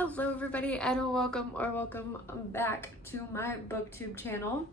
Hello everybody and welcome back to my booktube channel.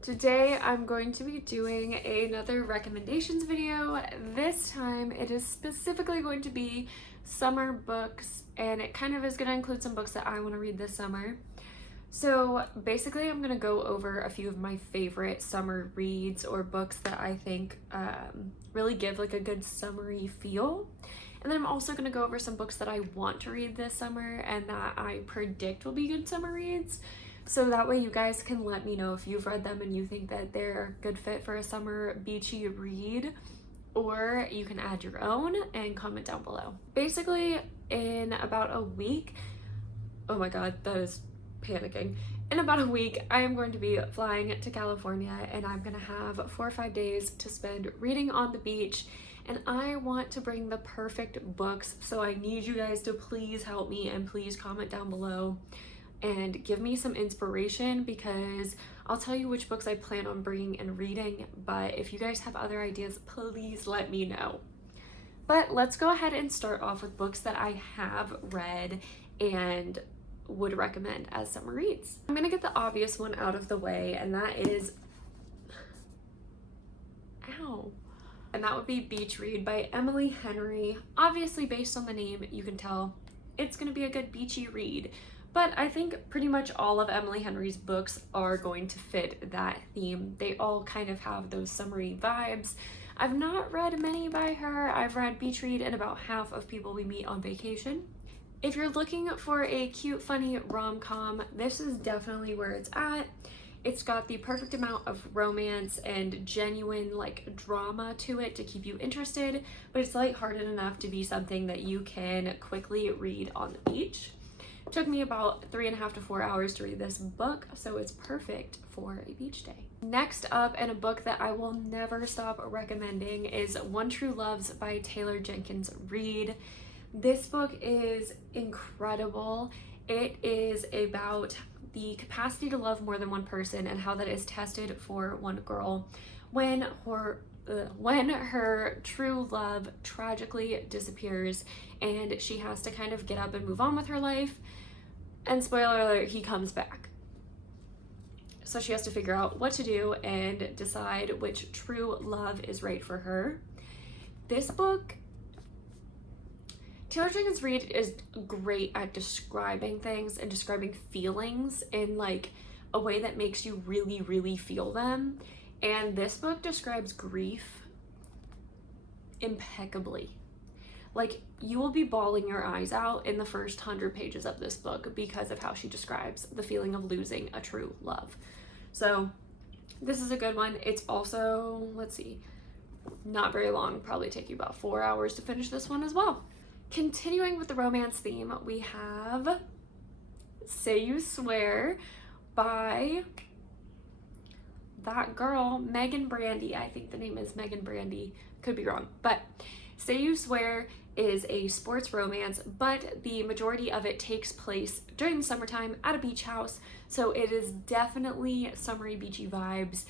Today I'm going to be doing another recommendations video. This time it is specifically going to be summer books, and it kind of is going to include some books that I want to read this summer. So basically I'm going to go over a few of my favorite summer reads or books that I think really give like a good summery feel. And then I'm also going to go over some books that I want to read this summer and that I predict will be good summer reads. So that way you guys can let me know if you've read them and you think that they're a good fit for a summer beachy read, or you can add your own and comment down below. Basically, in about a week, oh my god, that is panicking. In about a week, I am going to be flying to California and I'm going to have 4 or 5 days to spend reading on the beach. And I want to bring the perfect books, so I need you guys to please help me and please comment down below and give me some inspiration, because I'll tell you which books I plan on bringing and reading, but if you guys have other ideas, please let me know. But let's go ahead and start off with books that I have read and would recommend as summer reads. I'm gonna get the obvious one out of the way, and that is, ow. And that would be Beach Read by Emily Henry. Obviously, based on the name, you can tell it's going to be a good beachy read. But I think pretty much all of Emily Henry's books are going to fit that theme. They all kind of have those summery vibes. I've not read many by her. I've read Beach Read and about half of People We Meet on Vacation. If you're looking for a cute, funny rom-com, this is definitely where it's at. It's got the perfect amount of romance and genuine like drama to it to keep you interested, but it's lighthearted enough to be something that you can quickly read on the beach. It took me about 3.5 to 4 hours to read this book, so it's perfect for a beach day. Next up, and a book that I will never stop recommending, is One True Loves by Taylor Jenkins Reid. This book is incredible. It is about the capacity to love more than one person and how that is tested for one girl when her true love tragically disappears and she has to kind of get up and move on with her life. And spoiler alert, he comes back. So she has to figure out what to do and decide which true love is right for her. This book, Taylor Jenkins Reid is great at describing things and describing feelings in like a way that makes you really, really feel them. And this book describes grief impeccably. Like, you will be bawling your eyes out in the first 100 pages of this book because of how she describes the feeling of losing a true love. So this is a good one. It's also, let's see, not very long, probably take you about 4 hours to finish this one as well. Continuing with the romance theme, we have Say You Swear by that girl, Megan Brandy. I think the name is Megan Brandy. Could be wrong. But Say You Swear is a sports romance, but the majority of it takes place during the summertime at a beach house. So it is definitely summery beachy vibes,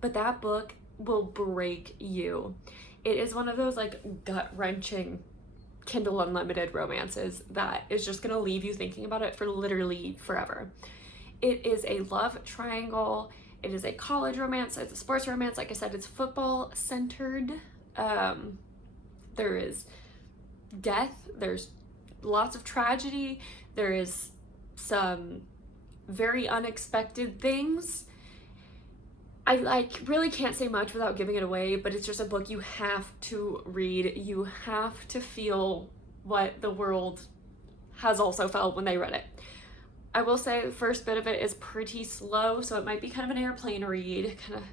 but that book will break you. It is one of those like gut-wrenching Kindle Unlimited romances that is just gonna leave you thinking about it for literally forever. It is a love triangle. It is a college romance. It's a sports romance. Like I said, it's football centered. There is death. There's lots of tragedy. There is some very unexpected things. I like really can't say much without giving it away, but it's just a book you have to read. You have to feel what the world has also felt when they read it. I will say the first bit of it is pretty slow, so it might be kind of an airplane read, kind of,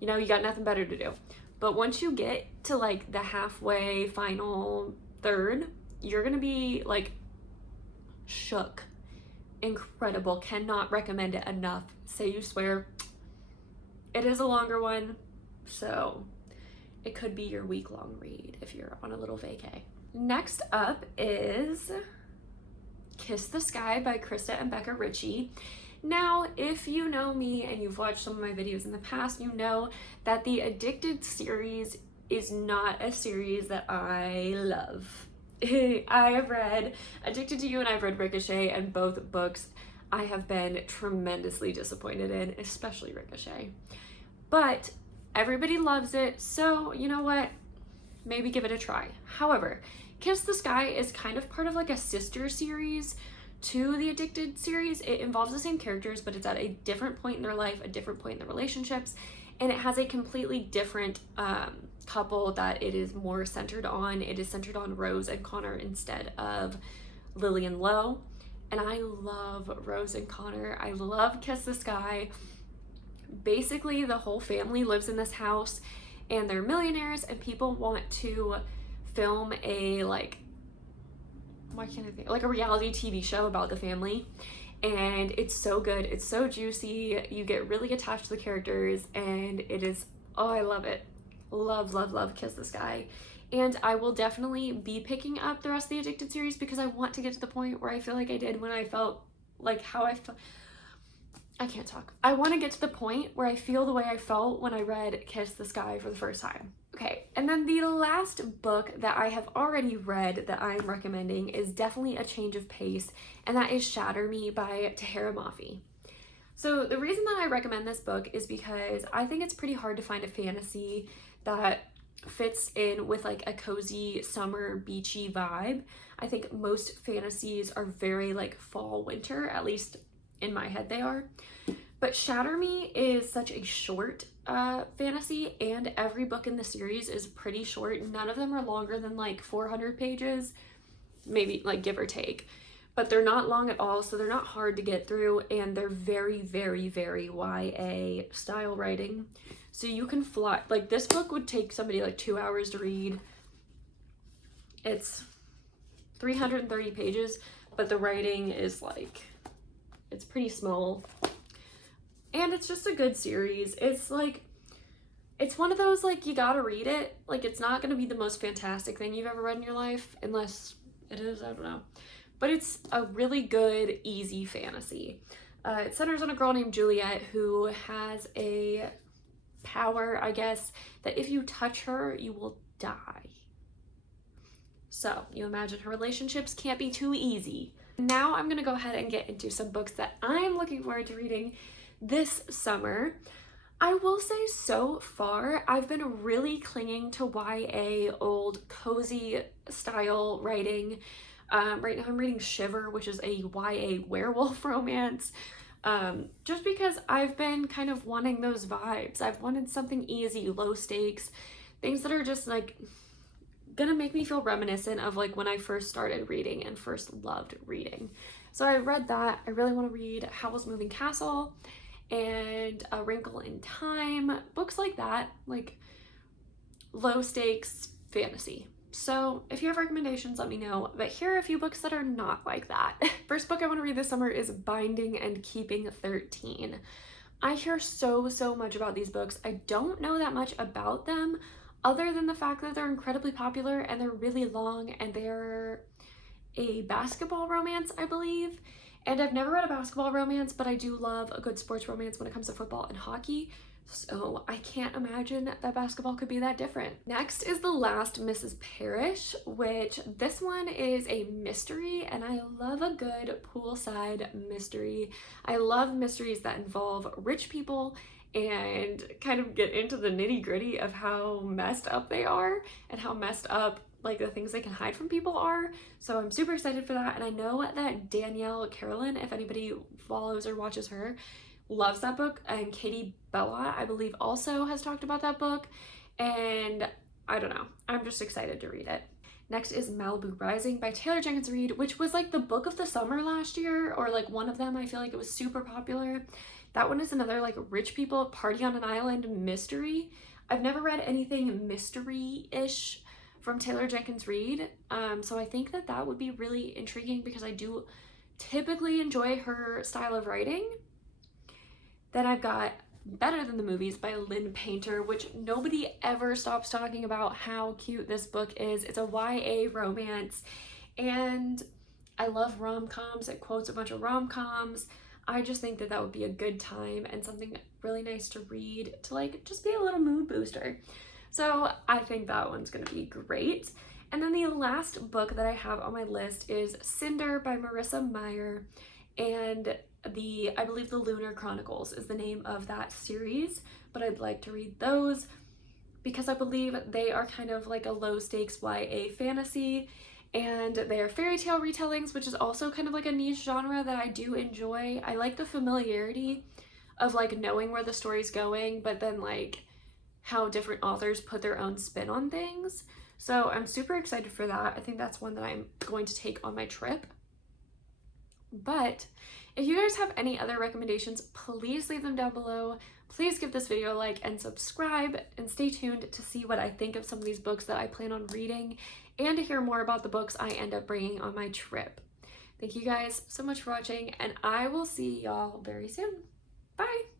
you know, you got nothing better to do. But once you get to like the halfway final third, you're gonna be like shook. Incredible. Cannot recommend it enough. Say You Swear. It is a longer one, so it could be your week-long read if you're on a little vacay. Next up is Kiss the Sky by Krista and Becca Ritchie. Now, if you know me and you've watched some of my videos in the past, you know that the Addicted series is not a series that I love. I have read Addicted to You and I've read Ricochet, and both books I have been tremendously disappointed in, especially Ricochet. But everybody loves it, so you know what? Maybe give it a try. However, Kiss the Sky is kind of part of like a sister series to the Addicted series. It involves the same characters, but it's at a different point in their life, a different point in their relationships, and it has a completely different couple that it is more centered on. It is centered on Rose and Connor instead of Lily and Lo. And I love Rose and Connor. I love Kiss the Sky. Basically, the whole family lives in this house and they're millionaires, and people want to film a like a reality TV show about the family. And it's so good, it's so juicy, you get really attached to the characters, and it is, oh, I love it. Love Kiss the Sky. And I will definitely be picking up the rest of the Addicted series because I want to get to the point where I feel like I did when I felt like how I felt. I can't talk. I want to get to the point where I feel the way I felt when I read Kiss the Sky for the first time. Okay, and then the last book that I have already read that I'm recommending is definitely a change of pace, and that is Shatter Me by Tahereh Mafi. So the reason that I recommend this book is because I think it's pretty hard to find a fantasy that fits in with like a cozy summer beachy vibe. I think most fantasies are very like fall winter, at least in my head they are. But Shatter Me is such a short fantasy, and every book in the series is pretty short. None of them are longer than like 400 pages, maybe like give or take. But they're not long at all, so they're not hard to get through, and they're very, very, very YA style writing. So you can fly, like this book would take somebody like 2 hours to read. It's 330 pages, but the writing is like, it's pretty small. And it's just a good series. It's like, it's one of those like you gotta read it. Like it's not gonna be the most fantastic thing you've ever read in your life, unless it is, I don't know. But it's a really good, easy fantasy. It centers on a girl named Juliet who has a power, I guess, that if you touch her, you will die. So you imagine her relationships can't be too easy. Now I'm gonna go ahead and get into some books that I'm looking forward to reading this summer. I will say so far, I've been really clinging to YA, old cozy style writing. Right now I'm reading Shiver, which is a YA werewolf romance. Just because I've been kind of wanting those vibes. I've wanted something easy, low stakes, things that are just like gonna make me feel reminiscent of like when I first started reading and first loved reading. So I read that. I really want to read Howl's Moving Castle and A Wrinkle in Time, books like that, like low stakes fantasy. So if you have recommendations, let me know. But here are a few books that are not like that. First book I want to read this summer is Binding and Keeping 13. I hear so much about these books. I don't know that much about them other than the fact that they're incredibly popular and they're really long, and they're a basketball romance, I believe. And I've never read a basketball romance, but I do love a good sports romance when it comes to football and hockey. So I can't imagine that basketball could be that different. Next is The Last Mrs. Parrish, which this one is a mystery, and I love a good poolside mystery. I love mysteries that involve rich people and kind of get into the nitty-gritty of how messed up they are and how messed up like the things they can hide from people are. So I'm super excited for that, and I know that Danielle Carolyn, if anybody follows or watches her, loves that book, and Katie Bella, I believe, also has talked about that book, and I don't know, I'm just excited to read it. Next is Malibu Rising by Taylor Jenkins Reid, which was like the book of the summer last year, or like one of them. I feel like it was super popular. That one is another like rich people party on an island mystery. I've never read anything mystery-ish from Taylor Jenkins Reid, so I think that that would be really intriguing because I do typically enjoy her style of writing. Then I've got Better Than the Movies by Lynn Painter, which nobody ever stops talking about how cute this book is. It's a YA romance, and I love rom-coms. It quotes a bunch of rom-coms. I just think that that would be a good time and something really nice to read to like just be a little mood booster. So I think that one's gonna be great. And then the last book that I have on my list is Cinder by Marissa Meyer, and I believe the Lunar Chronicles is the name of that series, but I'd like to read those because I believe they are kind of like a low stakes YA fantasy, and they are fairy tale retellings, which is also kind of like a niche genre that I do enjoy. I like the familiarity of like knowing where the story's going, but then like how different authors put their own spin on things. So I'm super excited for that. I think that's one that I'm going to take on my trip. But if you guys have any other recommendations, please leave them down below. Please give this video a like and subscribe, and stay tuned to see what I think of some of these books that I plan on reading, and to hear more about the books I end up bringing on my trip. Thank you guys so much for watching, and I will see y'all very soon. Bye!